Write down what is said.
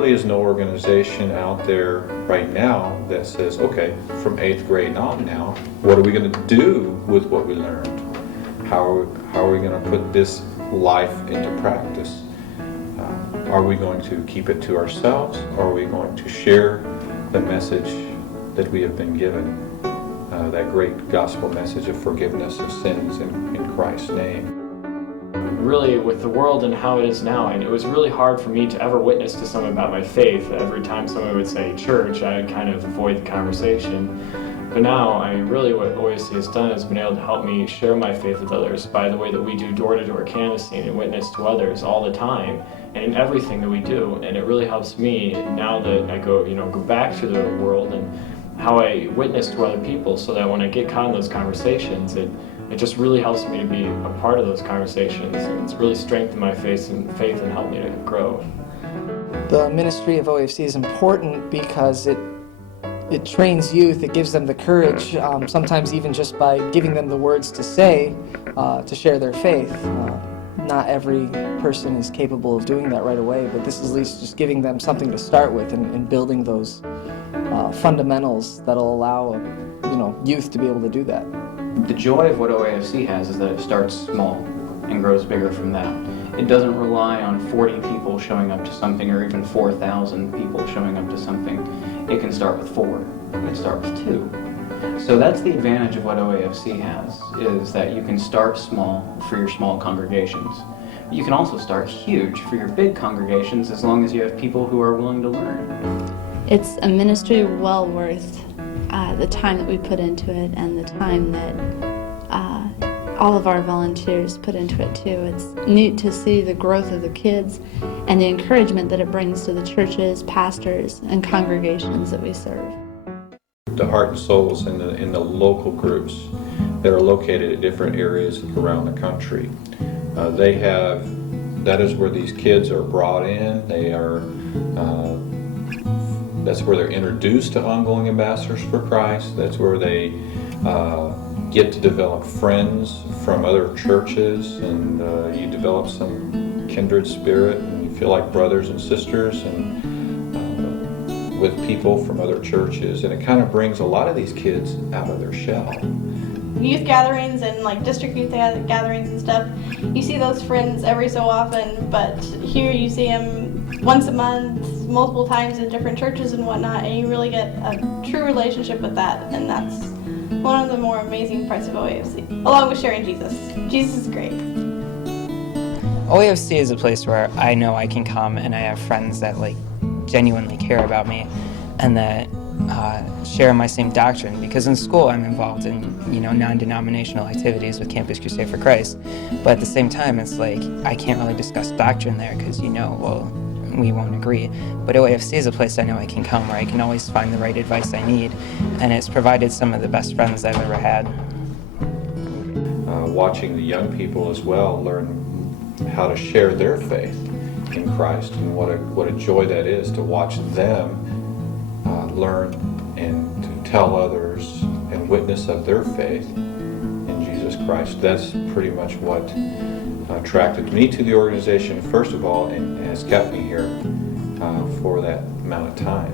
really is no organization out there right now that says, okay, from 8th grade on now, what are we going to do with what we learned? How are we going to put this life into practice? Are we going to keep it to ourselves, or are we going to share the message that we have been given, that great gospel message of forgiveness of sins in Christ's name? Really, with the world and how it is now, and it was really hard for me to ever witness to someone about my faith. Every time someone would say church, I would kind of avoid the conversation. But now, what OAFC has done is been able to help me share my faith with others by the way that we do door-to-door canvassing and witness to others all the time, and in everything that we do. And it really helps me now that I go back to the world and how I witness to other people, so that when I get caught in those conversations, it just really helps me to be a part of those conversations, and it's really strengthened my faith and helped me to grow. The ministry of OAFC is important because it trains youth, it gives them the courage, sometimes even just by giving them the words to say, to share their faith. Not every person is capable of doing that right away, but this is at least just giving them something to start with and building those fundamentals that'll allow youth to be able to do that. The joy of what OAFC has is that it starts small and grows bigger from that. It doesn't rely on 40 people showing up to something, or even 4,000 people showing up to something. It can start with 4, it can start with 2. So that's the advantage of what OAFC has, is that you can start small for your small congregations. You can also start huge for your big congregations, as long as you have people who are willing to learn. It's a ministry well worth the time that we put into it, and the time that all of our volunteers put into it too. It's neat to see the growth of the kids and the encouragement that it brings to the churches, pastors, and congregations that we serve. The heart and souls in the local groups that are located at different areas around the country. That is where these kids are brought in. That's where they're introduced to ongoing ambassadors for Christ. That's where they get to develop friends from other churches, and you develop some kindred spirit, and you feel like brothers and sisters and with people from other churches, and it kind of brings a lot of these kids out of their shell. Youth gatherings and like district youth gatherings and stuff, you see those friends every so often, but here you see them once a month, multiple times in different churches and whatnot, and you really get a true relationship with that, and that's one of the more amazing parts of OAFC, along with sharing Jesus. Jesus is great. OAFC is a place where I know I can come and I have friends that genuinely care about me and that share my same doctrine, because in school I'm involved in non-denominational activities with Campus Crusade for Christ, but at the same time it's I can't really discuss doctrine there because we won't agree. But OAFC is a place I know I can come where I can always find the right advice I need, and it's provided some of the best friends I've ever had. Watching the young people as well learn how to share their faith in Christ, and what a joy that is to watch them learn and to tell others and witness of their faith in Jesus Christ. That's pretty much what attracted me to the organization, first of all, and has kept me here for that amount of time.